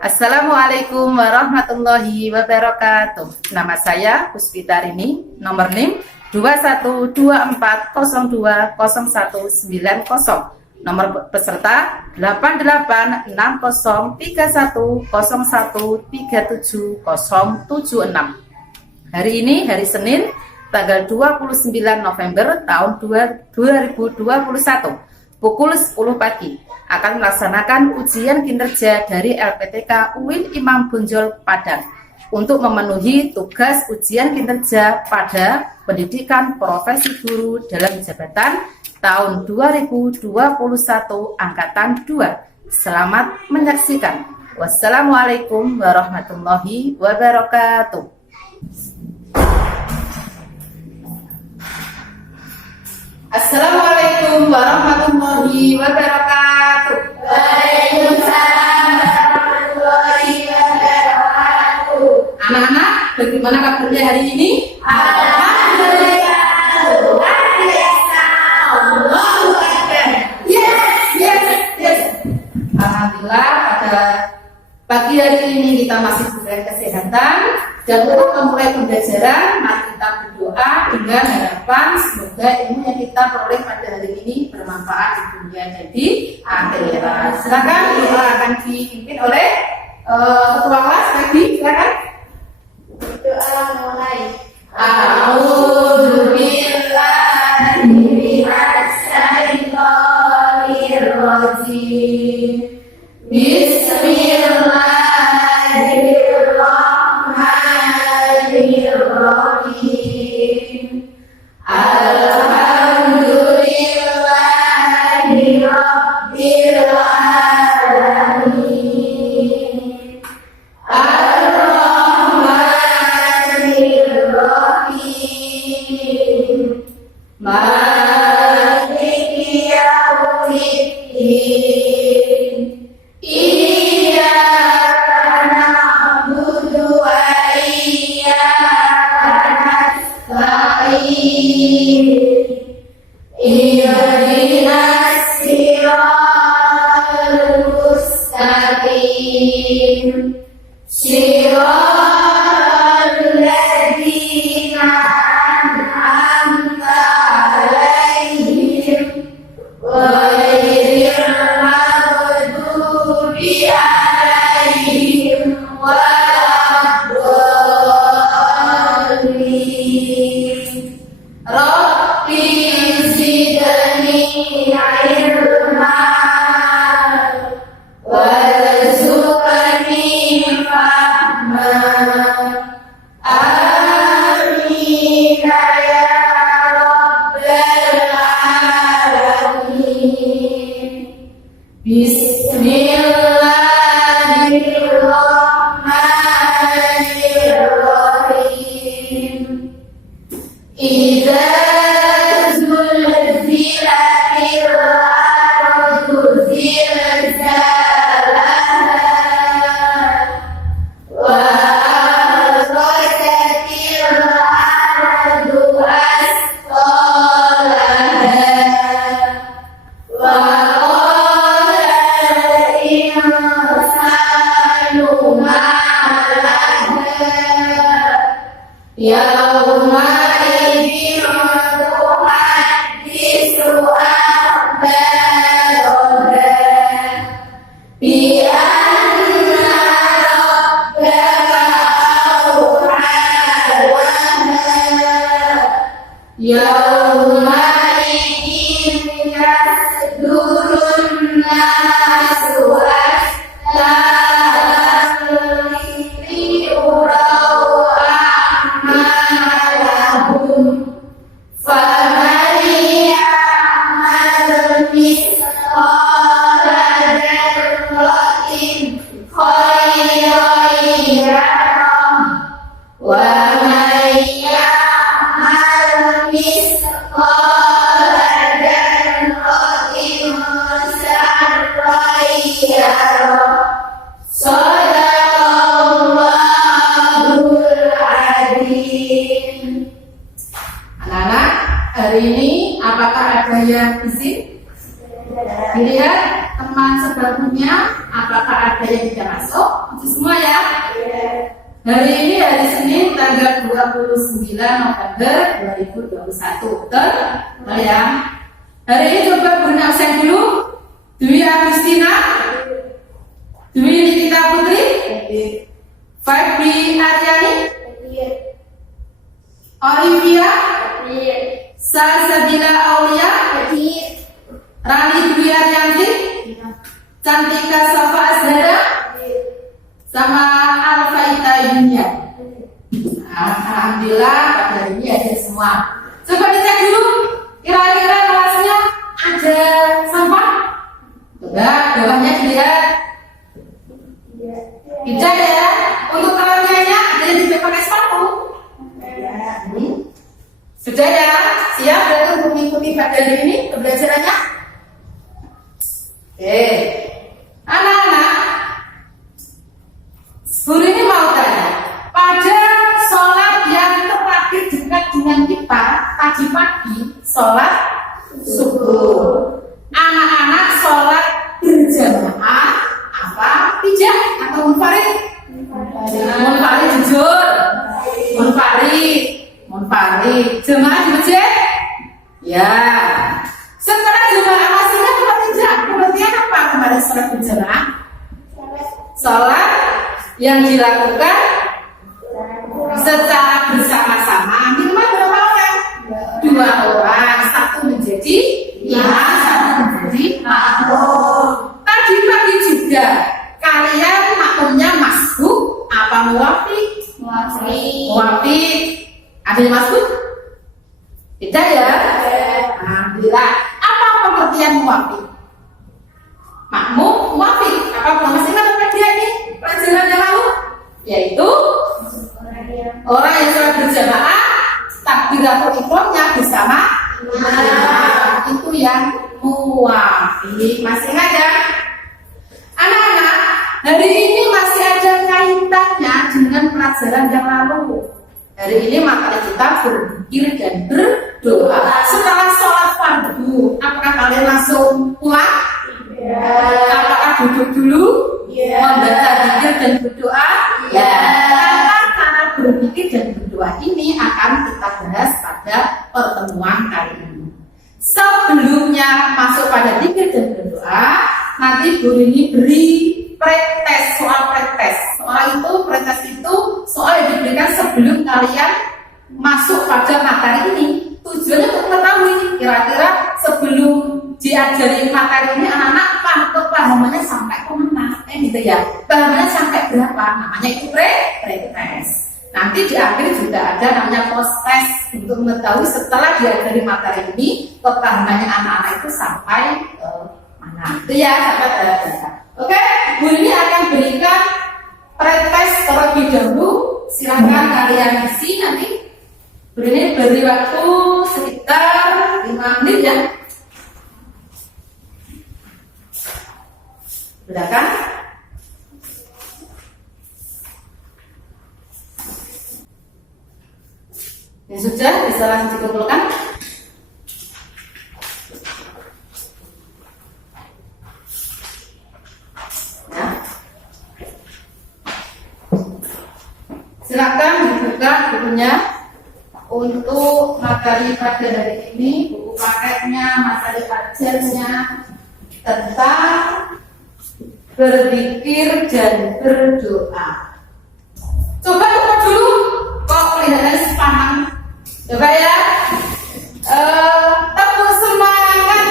Assalamualaikum warahmatullahi wabarakatuh. Nama saya Puspita Rini, nomor NIM 2124020190. Nomor peserta 888031013776. Hari ini hari Senin, tanggal 29 November tahun 2021, pukul 10 pagi. Akan melaksanakan ujian kinerja dari LPTK UIN Imam Bonjol Padang untuk memenuhi tugas ujian kinerja pada pendidikan profesi guru dalam jabatan tahun 2021 angkatan 2. Selamat menyaksikan. Wassalamualaikum warahmatullahi wabarakatuh. Assalamualaikum warahmatullahi wabarakatuh. Waalaikumsalam warahmatullahi wabarakatuh. Anak-anak, bagaimana kabarnya hari ini? Alhamdulillah, luar biasa. Allahu Akbar. Yes. Alhamdulillah, pada pagi hari ini kita masih diberi kesehatan dan untuk memulai pembelajaran, mari kita berdoa dengan harapan semoga ilmu yang kita peroleh pada hari ini bermanfaat di dunia dan di akhirat. Silakan doa akan dipimpin oleh ketua kelas tadi. Silakan. Doa mulai. A'udzu billahi Minas syaitonir rajim. Bismillahirrahmanirrahim. Alhamdulillahi rabbil alamin. Ar-Rahmanir Rahim. Maliki yaumiddin. Iyyaka na'budu wa iyyaka nasta'in. Ihdinas siratal mustaqim. Siratal ladzina an'amta 'alaihim ghairil maghdubi 'alaihim waladdallin. Rabbi zidni ilma warzuqni fahma. Amin ya rabbal alamin. Bismillahirrahmanirrahim. Idza zulzilatil ardu zilzalaha wa akhrajatil ardu asqalaha wa qala al-insanu ma laha yawma idin tuhaddisu akhbaraha bi anna rabbaka awha laha yawma idin yasdurun nasu ashtatan liyuraw a'malahum faman ya'mal mithqala dzarratin khairan yarah wa man ya'mal mithqala dzarratin syarran yarah. Shadaqallahul adzim. Anak-anak, hari ini apakah ada yang izin? Dilihat teman sebelumnya, apakah ada yang tidak masuk? Itu semua ya. Hari ini hari Senin tanggal 29 November 2021. Betul? Ya. Hari ini coba beri absen dulu. Dwi Agustina, Dwi Nikita Putri, Febri Aryani, Olivia, Salsabila Aulia, Rani Dwi Aryanti, Cantika Safa Azhara, sama Alfaita Yunia. Alhamdulillah pada hari ini ada semua. Coba dicek dulu, kira-kira kelasnya ada sampah? Enggak, bawahnya dilihat. Tidak ya. Untuk kawannya ada yang tidak pakai sepatu. Sudah ya, siap berarti untuk mengikuti pada hari ini pembelajarannya. Oke, anak-anak, guru ini mau tanya, pada sholat yang terakhir dekat dengan kita tadi pagi, sholat subuh, anak-anak sholat berjamaah apa tidak atau munfarid? Munfarid jujur, munfarid jemaah di masjid? Ya. Setelah jemaah masih apa tidak? Pengertian apa kemarin sholat berjamaah? Sholat yang dilakukan secara bersama-sama. Minimal berapa orang? 2 orang. Satu menjadi imam, satu menjadi makmum. Tadi pagi juga kalian makmumnya masbuk apa muwafiq? Muwafiq. Ada yang masbuk? Tidak ya? Alhamdulillah. Apa pengertian muwafiq? Makmum muwafiq. Apa masih ingat dia ini pelajaran yang lalu? Yaitu orang yang sholat berjamaah takbiratul ihramnya bersama itu yang muwafiq. Masih ingat ya? Anak-anak, hari ini masih ada kaitannya dengan pelajaran yang lalu. Hari ini materi kita berzikir dan berdoa. Setelah sholat fardu, apakah kalian langsung pulang? Apakah duduk dulu? Membaca zikir dan berdoa? Cara berzikir dan berdoa ini akan kita bahas pada pertemuan kali ini. Sebelumnya masuk pada zikir dan berdoa, nanti guru ini beri pretest, soal pretest. Pretest itu soal yang diberikan sebelum kalian masuk pada materi ini. Tujuannya untuk mengetahui kira-kira sebelum diajari materi ini anak-anak pahamannya sampai kemana, gitu ya. Pahamannya sampai berapa? Namanya itu pretest. Nanti di akhir juga ada namanya post test untuk mengetahui setelah diajari materi ini kepahamannya anak-anak itu sampai mana. Itu ya, sahabat-sahabat. Oke, guru ini akan berikan pretest terlebih dahulu. Silahkan kalian isi nanti. Guru ini beri waktu sekitar 5 menit ya. Sudah kan? Ya sudah, bisa langsung dikumpulkan. Ya. Silakan dibuka bukunya untuk materi pada hari ini, buku paketnya, materi ajarnya tentang berzikir dan berdoa. Coba dulu, kok kelihatannya sepaham. Coba ya, tepuk semangat.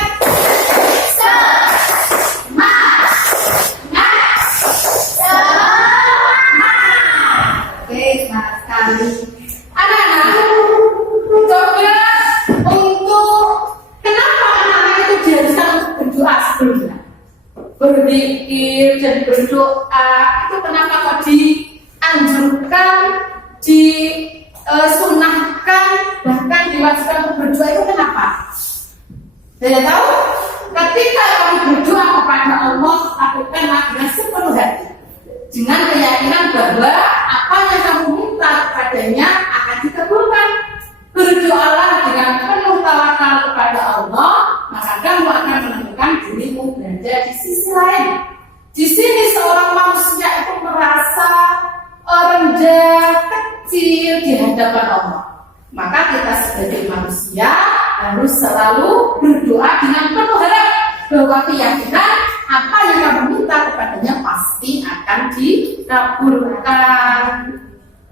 Oke, semangat sekali. Anak-anak, coba untuk kenapa anak-anak itu diharuskan untuk berdoa sebelumnya? Berzikir dan berdoa itu kenapa kok dianjurkan, disunahkan, bahkan diwajibkan untuk berdoa itu kenapa? Saya tahu ketika kamu berdoa kepada Allah, lakukanlah dengan sepenuh hati, dengan keyakinan bahwa apa yang kamu minta kepadanya akan dikabulkan. Berdoalah dengan penuh tawakal kepada Allah, maka kamu akan menemukan dirimu berada di sisi lain, Di sini seorang manusia itu merasa rendah, kecil di hadapan Allah. Maka kita sebagai manusia harus selalu berdoa dengan penuh harap bahwa keyakinan apa yang kamu minta kepadanya pasti akan dikabulkan.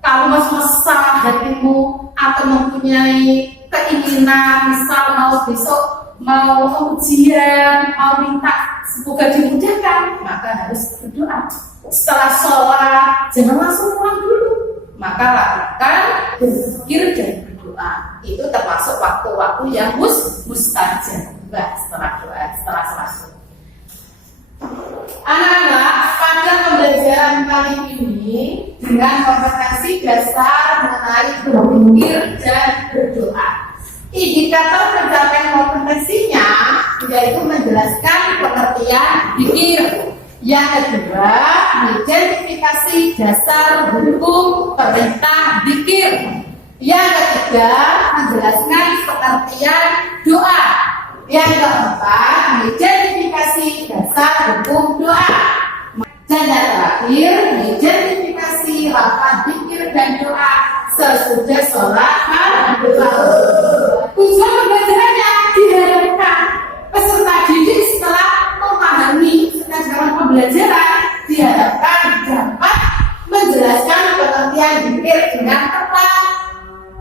Kalau mesra hatimu atau mempunyai keinginan, misal mau besok mau ujian, mau minta semoga dimudahkan, maka harus berdoa. Setelah sholat jangan langsung pulang dulu, maka lakukan berzikir dan berdoa. Itu termasuk waktu-waktu yang mustajab setelah doa, setelah sholat. Anak-anak, pada pembelajaran kali ini dengan kompetensi dasar mengenai berzikir dan berdoa. Indikator pencapaian kompetensinya yaitu menjelaskan pengertian zikir. Yang kedua, mengidentifikasi dasar hukum perintah zikir. Yang ketiga, menjelaskan pengertian doa. Yang keempat, mengidentifikasi dasar hukum doa. Dan yang terakhir, mengidentifikasi lafaz zikir dan doa sesudah sholat doa. Tujuan pembelajarannya diharapkan peserta didik setelah memahami dalam pembelajaran diharapkan dapat menjelaskan pengertian zikir dengan tepat.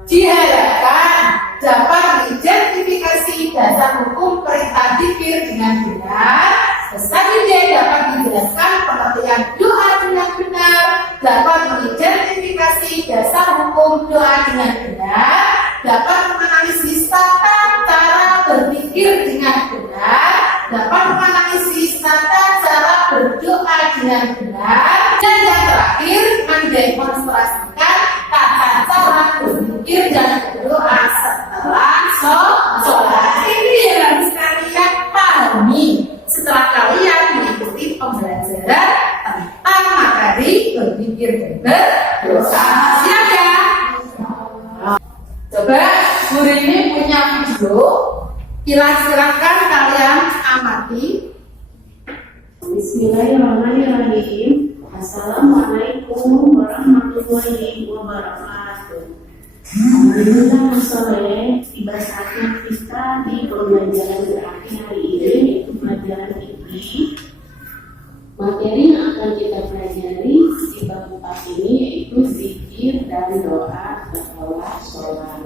Diharapkan dapat mengidentifikasi dasar hukum perintah zikir dengan benar. Selanjutnya dapat menjelaskan pengertian doa dengan benar, dapat mengidentifikasi dasar hukum doa dengan benar, dapat menganalisis tata cara berzikir dengan benar, dapat menganalisis tata cara berdoa dengan benar, dan yang terakhir mendemonstrasikan tata cara berzikir dan berdoa setelah sholat. Ini yang harus kalian pahami setelah kalian mengikuti pembelajaran tentang materi berzikir dan berdoa. Siap ya? Coba guru ini punya video, silakan kalian amati. Bismillahirrahmanirrahim. Assalamualaikum warahmatullahi wabarakatuh. Alhamdulillah soleh, tiba saatnya kita di pembelajaran berarti hari ini, yaitu pelajaran ini. Materi yang akan kita pelajari di bab 4 ini yaitu zikir dan doa setelah sholat.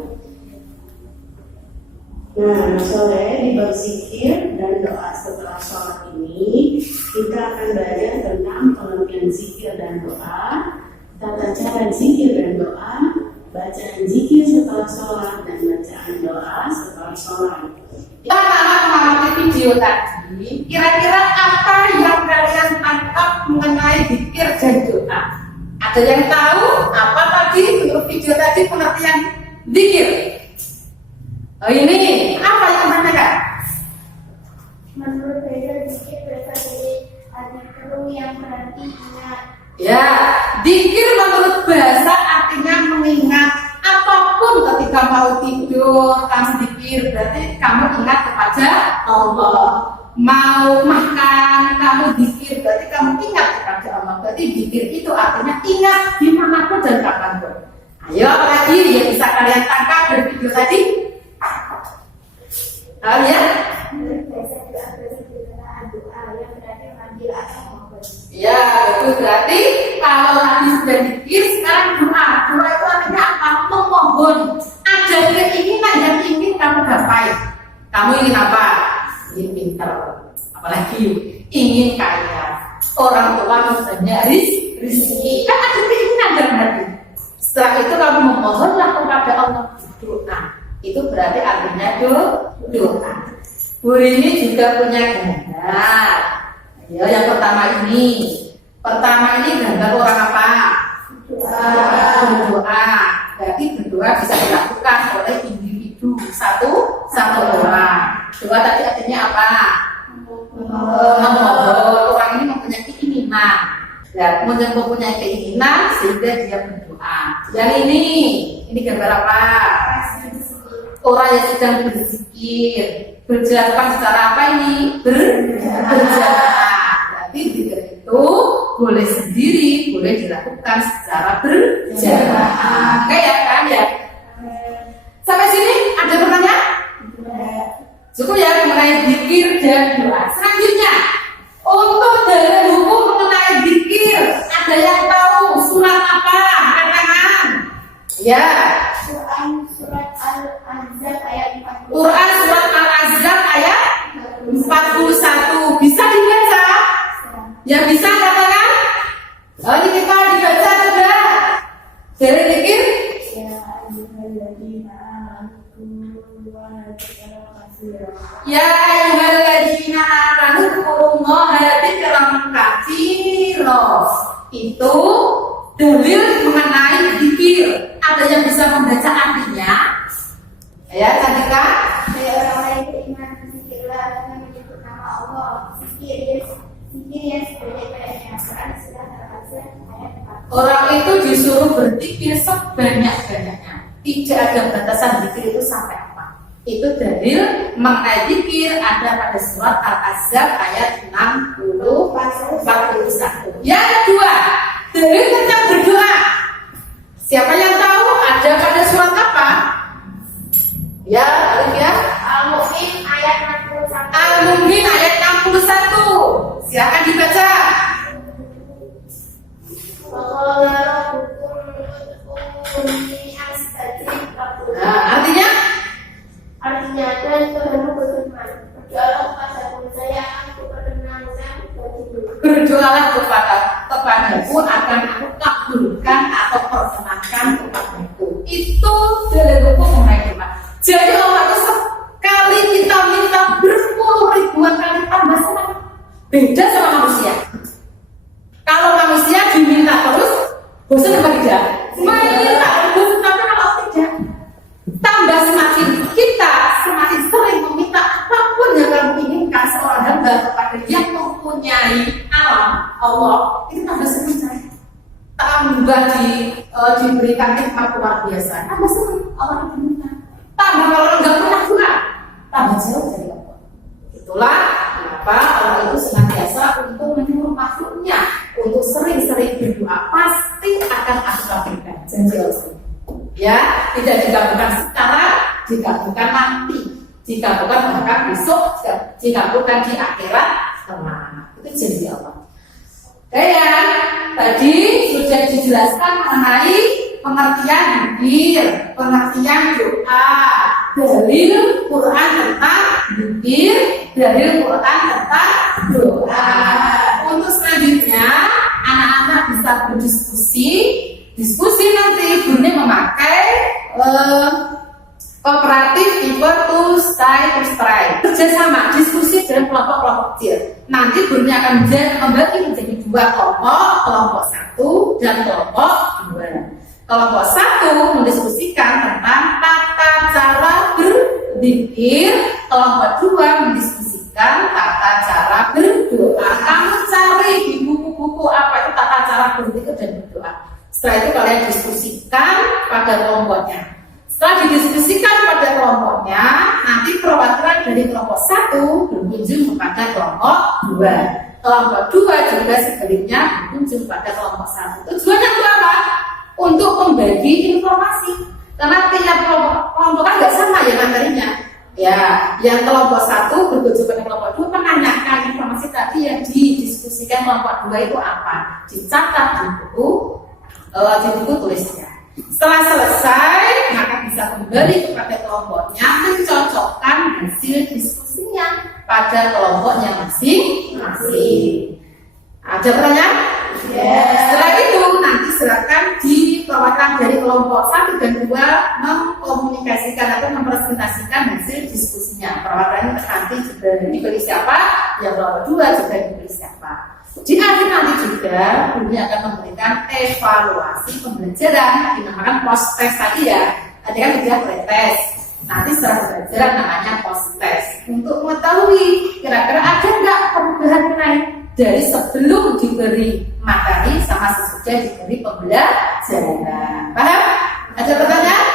Nah, soleh, di bab zikir dan doa setelah sholat ini kita akan belajar tentang pengertian zikir dan doa, tata cara zikir dan doa, bacaan zikir setelah sholat, dan bacaan doa setelah sholat. Kita mengamati video tadi, kira-kira apa yang kalian tangkap mengenai zikir dan doa? Ada yang tahu apa tadi menurut video tadi pengertian zikir? Oh ini, apa yang mana Kak? Menurut saya zikir berasal dari al-dzikru yang berarti ingat. Ya, zikir menurut bahasa artinya mengingat. Apapun ketika mau tidur, kamu zikir berarti kamu ingat kepada Allah. Mau makan, kamu zikir berarti kamu ingat kepada Allah. Berarti zikir itu artinya ingat dimanapun dan kapanpun. Ayo, apalagi yang bisa kalian tangkap dari video tadi? Tahu ya? Menurut saya doa berarti doa yang berarti manggil atau mohon. Ya, itu berarti kalau tadi sudah zikir, sekarang doa. Doa itu artinya apa? Memohon. Ada keinginan yang ingin kamu gapai. Kamu ingin apa? Ingin pintar. Apalagi ingin kaya. Orang tua misalnya rezeki. Kan ada keinginan dalam hati. Setelah itu kamu memohonlah kepada Allah. Doa. Itu berarti artinya doa. Guru ini juga punya gambar. Ya, yang pertama ini. Pertama ini gambar orang apa? Berdoa. Berarti berdoa bisa dilakukan oleh individu satu orang. Doa tadi artinya apa? Memohon. Orang ini mempunyai keinginan. Ya, mempunyai keinginan sehingga dia berdoa. Yang ini gambar apa? Orang yang sedang berzikir, berjamaah secara apa ini? Berjamaah. Berarti zikir itu itu boleh sendiri, boleh dilakukan secara berjamaah. Oke ya kan ya? Sampai sini ada pertanyaan? Cukup ya mengenai zikir dan doa. Selanjutnya, untuk dalil hukum mengenai zikir, ada yang tahu surat apa? Katakan. Ya. Surat Al-Ahzab ayat 40. Quran surat Al-Ahzab ayat 41. Bisa dibaca? Yang bisa katakan? Oh, ini kita dibaca coba. Dari zikir? Ya ayyuhalladzina amanu dzkurullaha dzikran katsira. Itu dalil mengenai zikir. Ada yang bisa membaca artinya? Ya, tadi kan? Orang-orang yang beriman berzikirlah dengan menyebut nama Allah. Zikir yang sebanyak-banyaknya. Quran surat Al-Ahzab ayat 40. Orang itu disuruh berzikir sebanyak-banyaknya. Tidak ada batasan zikir itu sampai apa. Itu dalil mengenai zikir ada pada surat Al-Ahzab ayat 41. Yang kedua, dalil tentang berdoa. Siapa yang tahu ada pada surat apa? Ya, Alif ya. Al-Mu'min ayat 61. Al-Mu'min ayat 61. Silakan dibaca. Waqala rabbukum ud'uni astajib lakum. Nah, artinya Artinya, dan Tuhanmu berfirman, berdoalah kepadaku, saya akan kuperkenankan bagimu. berdoalah kepadaku akan aku kabulkan atau perkenankan kepadaku. Itu dalil hukum mengenai doa. Jadi Allah itu sekali kita minta berpuluh ribuan kali tambah semangat. Beda sama manusia. Kalau manusia diminta terus, bosan apa tidak? Minta terus, tapi kalau tidak, tambah semakin kita semakin sering meminta apapun yang kamu inginkan seorang hamba kepada yang mempunyai alam Allah, itu tambah senang. Tambah diberikan nikmat luar biasa, tambah senang Allah diminta. Tambah kalau nggak pernah doa, tambah jauh dari Allah. Itulah kenapa Allah itu senantiasa untuk menyuruh makhluknya untuk sering-sering berdoa, pasti akan aku kabulkan. Janji Allah. Ya, tidak digabungkan sekarang, digabungkan nanti, digabungkan bahkan besok, digabungkan di akhirat kelak. Itu janji Allah. Oke ya, tadi sudah dijelaskan mengenai pengertian zikir, pengertian doa, dalil Quran tentang zikir, dalil Quran tentang doa. Untuk selanjutnya, anak-anak bisa berdiskusi. Diskusi nanti gurunya memakai kooperatif equal to stay to strike. Kerjasama, diskusi dengan kelompok-kelompok kecil. Nanti gurunya akan membagi menjadi dua kelompok, kelompok 1 dan kelompok 2. Kelompok 1 mendiskusikan tentang tata cara berzikir, kelompok 2 mendiskusikan tata cara berdoa. Kamu cari di buku-buku apa itu tata cara berzikir dan berdoa. Setelah itu kalian diskusikan pada kelompoknya. Setelah didiskusikan pada kelompoknya, nanti perwakilan dari kelompok 1 berkunjung kepada kelompok 2. Kelompok 2 juga sebaliknya berkunjung pada kelompok 1. Tujuannya untuk apa? Untuk membagi informasi. Karena tiap kelompok kan nggak sama ya materinya. Ya, yang kelompok 1 berkunjung pada kelompok 2 menanyakan informasi tadi yang didiskusikan kelompok 2 itu apa. Dicatat di buku tulisnya. Setelah selesai, maka bisa kembali kepada kelompoknya mencocokkan hasil diskusinya pada kelompoknya masing-masing. Ada pertanyaan? Setelah itu nanti silakan di perwakilan dari kelompok 1 dan 2 mengkomunikasikan atau mempresentasikan hasil diskusinya. Perwakilan nanti juga diberi siapa, yang kelompok 2 juga diberi siapa. Di akhir nanti juga gurunya akan memberikan evaluasi pembelajaran, dinamakan post test tadi ya. Tadi kan sudah pre-test. Nanti setelah pembelajaran namanya post test. Untuk mengetahui kira-kira ada nggak perubahan naik dari sebelum diberi materi sama sesudah diberi pembelajaran. Paham? Ada pertanyaan?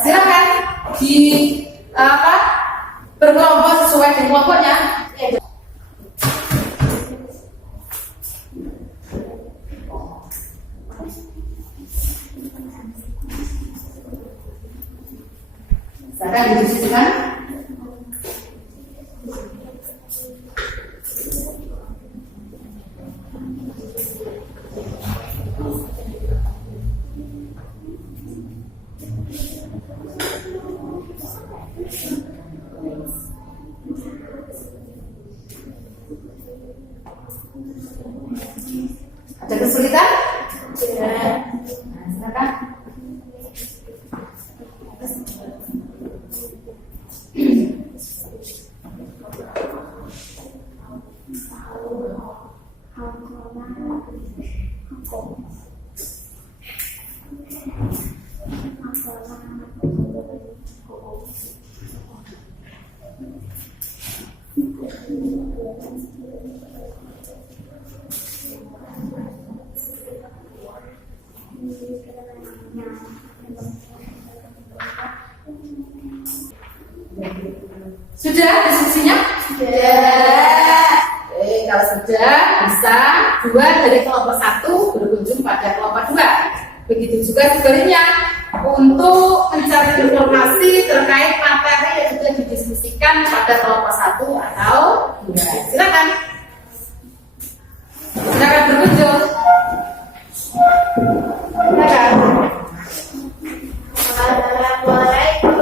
Silakan di berkelompok sesuai dengan kelompoknya. Silakan didiskusikan. Ada kesulitan? Nah, silakan. Sudah diskusinya? Sudah. Oke, kalau sudah bisa 2 dari kelompok 1 berkunjung pada kelompok 2. Begitu juga sebaliknya untuk mencari informasi terkait materi yang sudah didiskusikan pada kelompok 1 atau 2. Silakan. Silakan berkunjung. Silakan. Assalamualaikum.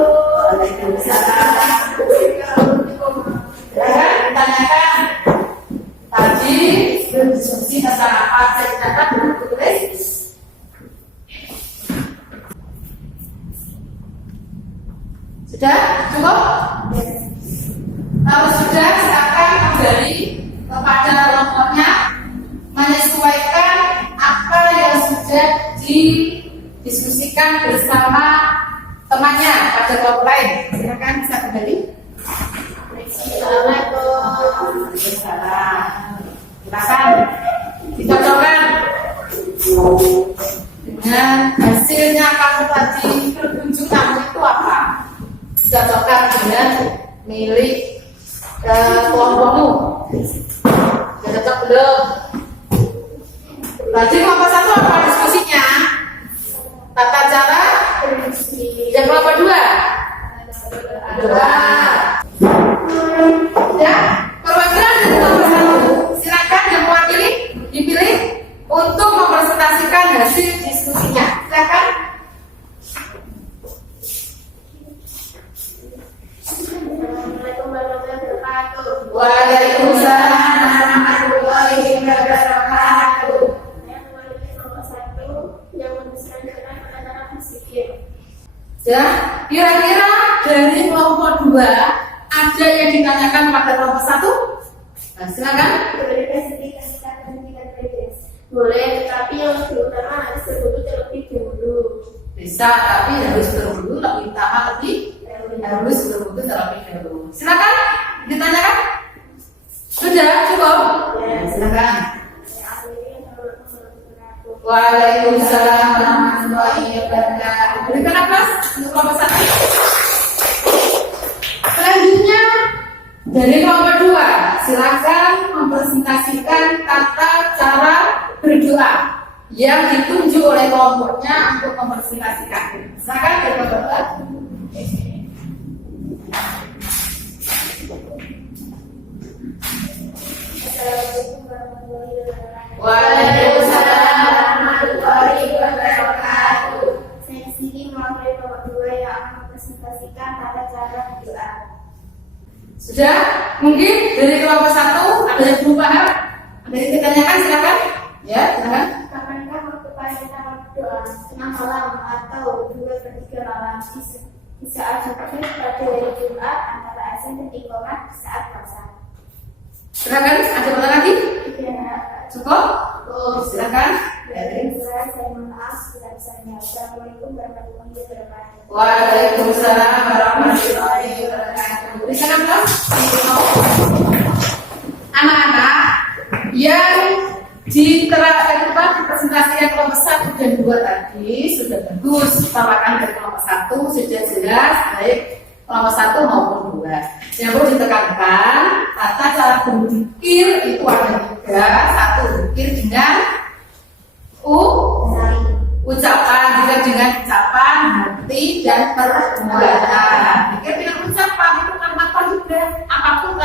Waalaikumsalam. Silakan ditanyakan. Tadi berdiskusi tentang apa? Saya catat buku tulis. Sudah cukup? Kalau sudah, silakan kembali kepada kelompoknya menyesuaikan apa yang sudah didiskusikan bersama temannya pada kelompok lain. Silakan bisa kembali. Assalamualaikum. Waalaikumsalam. Silakan dicocokkan dengan hasilnya kamu tadi berkunjung kamu itu apa? Dicocokkan dengan milik kelompokmu. Sudah cocok belum? Tadi kelompok 1 apa diskusinya? Tata cara yang kelompok 2 adalah ya, perwakilan dari kelompok 1. Silakan yang mewakili dipilih untuk mempresentasikan hasil diskusinya. Silakan. Assalamualaikum warahmatullahi wabarakatuh. Waalaikumsalam warahmatullahi wabarakatuh. Saya mewakili kelompok 1 yang mendesainkan penanganan berpikir. Ya, kira-kira dari kelompok 2 ada yang ditanyakan pada kelompok 1? Nah, silakan. Boleh sedikit dan tidak bebas. Boleh, tetapi yang lebih utama harus berburu terlebih dahulu. Bisa, tapi harus berburu lebih utama harus berburu terlebih dahulu. Silakan ditanyakan. Sudah cukup? Ya. Silakan. Saya akhiri Assalamualaikum warahmatullahi wabarakatuh. Waalaikumsalam warahmatullahi wabarakatuh. Berikan nafas untuk kelompok 1. Selanjutnya dari kelompok 2, silakan mempresentasikan tata cara berdoa yang ditunjuk oleh kelompoknya untuk mempresentasikan. Silakan dari kelompok 2. Assalamualaikum warahmatullahi wabarakatuh. Waalaikumsalam warahmatullahi wabarakatuh. Saya di sini mewakili kelompok 2 yang akan mempresentasikan tata cara berdoa. Sudah? Mungkin dari kelompok 1 ada yang belum paham? Ada yang ditanyakan? Silakan. Ya, silakan. Kapankah waktu paling utama berdoa? Tengah malam atau 2/3 malam? Di saat Jumat pada hari Jumat antara azan dan iqamah di saat puasa. Silakan. Ada pertanyaan lagi? Ya, Cukup? Silakan. saya mohon maaf sebesar-besarnya. Assalamualaikum warahmatullahi wabarakatuh. Waalaikumsalam warahmatullahi wabarakatuh. Bisa nafas? Anak-anak yang dipresentasikan kelompok 1 dan 2 tadi sudah bagus. Tawakan dari kelompok 1 sudah jelas, baik kelompok 1 maupun 2. Yang perlu ditekankan, tata cara berzikir itu ada 3. 1, zikir dengan ucapan, juga dengan ucapan hati dan perbuatan.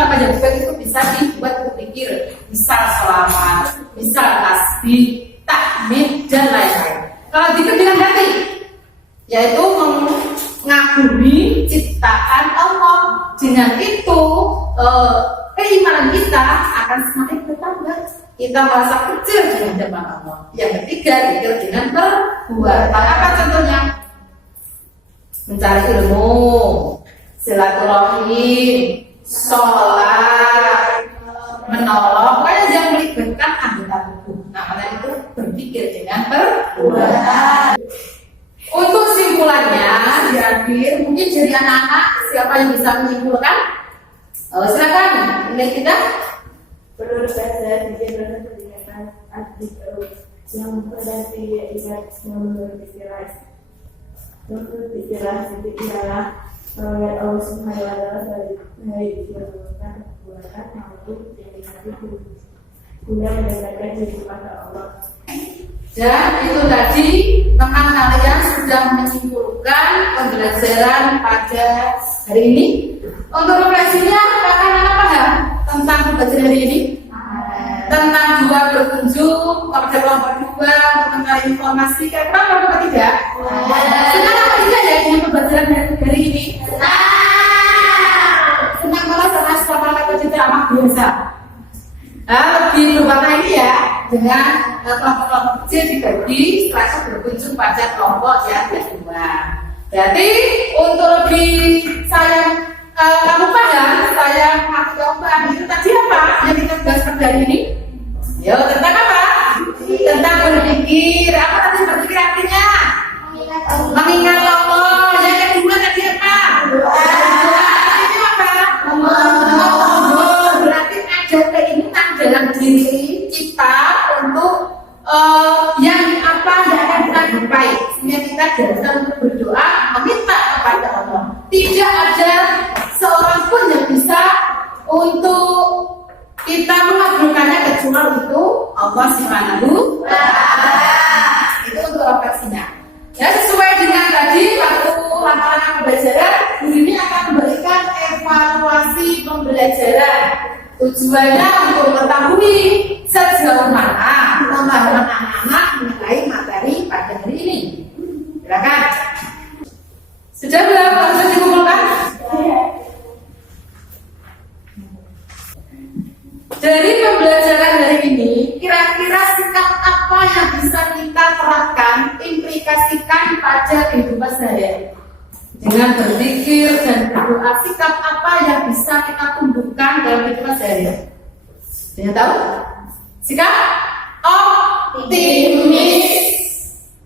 panjang bukan itu bisa dibuat berpikir, misal selamat, misal tasbih, takmid dan lain-lain. Kalau dikit dengan hati, yaitu mengagumi ciptaan Allah. Dengan itu keimanan kita akan semakin bertambah. Kita merasa kecil di hadapan Allah. Yang ketiga, zikir dengan perbuatan. Apa contohnya? Mencari ilmu, silaturahim, sholat, menolong, pokoknya yang melibatkan anggota tubuh. Namanya itu berpikir dengan perbuatan. Untuk simpulannya di akhir, mungkin dari anak-anak siapa yang bisa menyimpulkan? Silakan, nilai kita. Menurut saya bikin kegiatan aktif yang berarti ibadah yang berpikiran itu ialah melihat Allah Subhanahu wa Ta'ala dari kebuatan maupun dari hati guna mendekatkan diri kepada Allah. Dan itu tadi teman kalian sudah menyimpulkan pembelajaran pada hari ini. Untuk refleksinya, anak-anak paham tentang pembelajaran hari ini? Tentang dua berkunjung kepada kelompok dua untuk mencari informasi. Kira-kira apa tidak? Senang apa tidak ya dengan pembelajaran hari ini? Senang malah sama kata cerita amat biasa. Lebih berwarna ini ya dengan kelompok-kelompok kecil dibagi setelah itu berkunjung pada kelompok yang kedua. Jadi untuk lebih kamu paham, aku coba itu tadi apa yang kita bahas pada hari ini? Yo, tentang apa? Tentang berpikir. Apa tadi berpikir artinya? Mengingat Allah. Yang kedua tadi apa? Itu apa? Berarti ada keinginan dalam diri kita untuk yang apa yang akan kita capai. Sehingga kita bisa untuk berdoa meminta kepada Allah. Tidak ada seorang pun yang bisa untuk kita mengabulkannya kecuali itu Allah Subhanahu wa Ta'ala. Itu untuk refleksinya. Ya, sesuai dengan tadi waktu lama-lama pembelajaran, guru ini akan memberikan evaluasi pembelajaran. Tujuannya untuk mengetahui sejauh mana pemahaman anak-anak mengenai materi pada hari ini. Silakan. Sudah belum? Bisa dikumpulkan? Dari pembelajaran hari ini, kira-kira sikap apa yang bisa kita terapkan, implikasikan pada kehidupan sehari-hari? Dengan berzikir dan berdoa, sikap apa yang bisa kita tumbuhkan dalam kehidupan sehari-hari? Sudah tahu? Sikap optimis.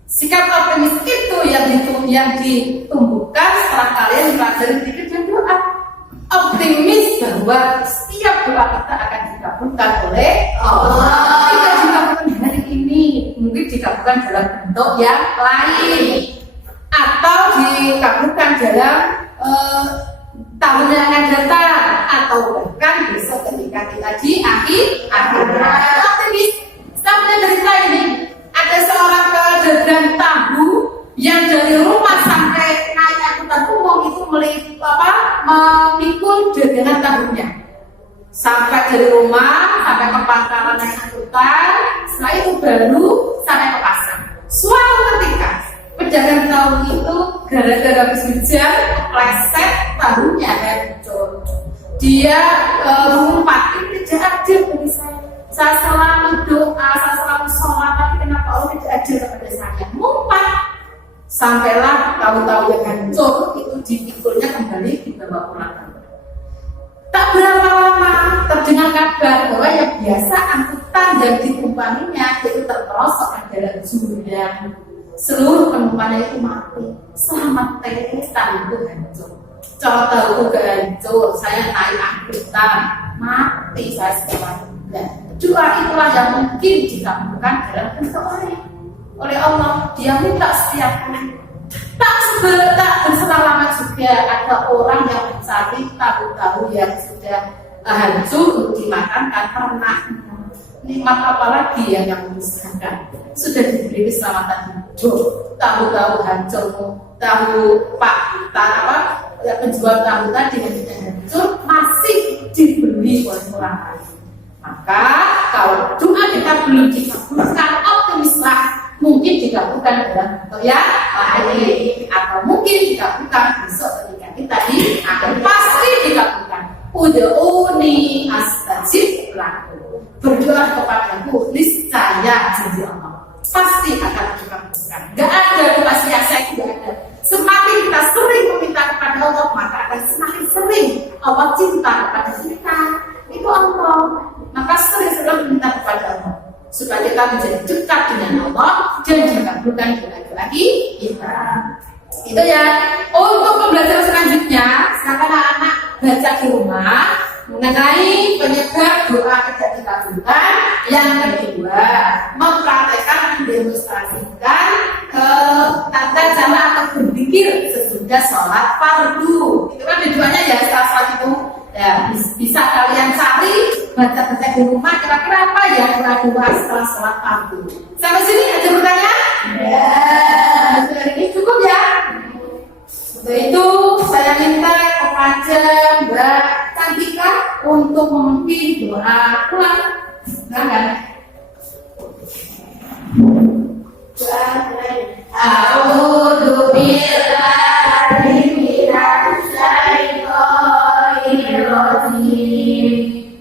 Sikap optimis itu yang ditumbuhkan setelah kalian mempelajari zikir dan doa. Optimis bahwa setiap doa kita akan dikabulkan oleh Allah. Tidak dikabulkan hari ini, mungkin dikabulkan dalam bentuk yang lain, atau dikabulkan dalam tahun yang akan datang, atau bahkan besok ketika kita di akhirat. Optimis. Setelah cerita ini, ada seorang pedagang tahu yang dari rumah sampai naik angkutan umum itu memikul dagangan tahunya sampai dari rumah sampai ke pangkalan naik angkutan, setelah itu baru sampai ke pasar. Suatu ketika pedagang tahu itu gara-gara habis hujan kepleset tahunya hancur. Dia mengumpat, ini tidak adil bagi saya. Saya selalu doa, saya selalu sholat, tapi kenapa Allah tidak adil kepada saya? Mengumpat. Sampailah tahu-tahu yang hancur itu dipikulnya kembali dibawa pulang. Tak berapa lama terdengar kabar bahwa yang biasa angkutan yang ditumpanginya itu terperosok adalah jurang. Seluruh penumpangnya itu mati. Selamat tahu itu hancur. Kalau tahu itu gak hancur, saya naik angkutan mati saya semuanya. Doa itulah yang mungkin dikabulkan dalam bentuk lain oleh Allah. Dia minta setiap hari. Tak berselang lama juga ada orang yang mencari tahu-tahu yang sudah hancur untuk dimakan karena nikmat apa lagi yang memisahkan. Sudah diberi keselamatan hidup. Tahu-tahu hancur, tahu penjual tahu tadi yang tidak habis. hancur masih dibeli oleh orang lain. Maka kalau doa kita belum dikabulkan, optimislah, mungkin dikabulkan dalam bentuk yang lain, atau mungkin dikabulkan besok ketika kita akan pasti dikabulkan. Ud'uni astajib lakum. Berdoa kepadaku, niscaya janji Allah pasti akan dikabulkan. Gak ada doa sia-sia, tidak ada. Semakin kita sering meminta kepada Allah, maka akan semakin sering Allah cinta kepada kita. Itu Allah. Maka sering-sering meminta kepada Allah supaya kita menjadi dekat dengan Allah dan dikabulkan doa-doa kita. Itu ya. Untuk pembelajaran selanjutnya, silakan anak-anak baca di rumah mengenai penyebab doa tidak dikabulkan. Yang kedua, mempraktekkan, mendemonstrasikan tata cara atau berzikir sesudah sholat fardu. Itu kan tujuannya ya, setelah sholat itu ya, bisa kalian cari, baca-baca di rumah kira-kira apa ya doa-doa setelah sholat fardu. Sampai sini ada pertanyaan? Ya, ini cukup ya. Untuk itu saya minta kepada Mbak Cantika untuk memimpin doa pulang. Silakan. Doa A'udzu billahi minasy syaithanir rajim.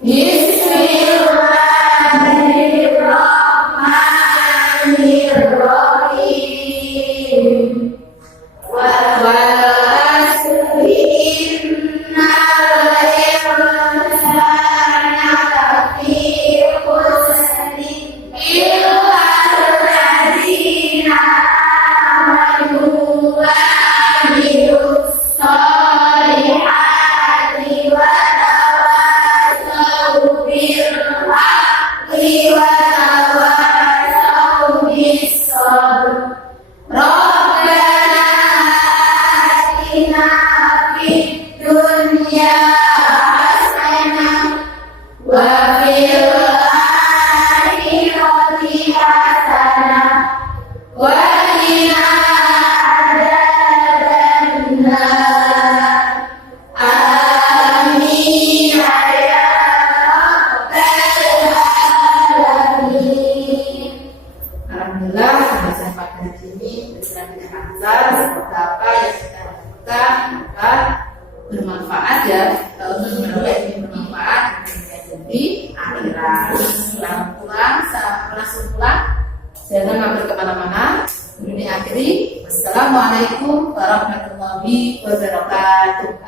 Bismillahirrahmanirrahim. Bermanfaat ya, untuk menambah ini bermanfaat jadi akhirat. Langsung pulang, jangan mampir kemana-mana. Ini akhiri. Wassalamualaikum warahmatullahi wabarakatuh.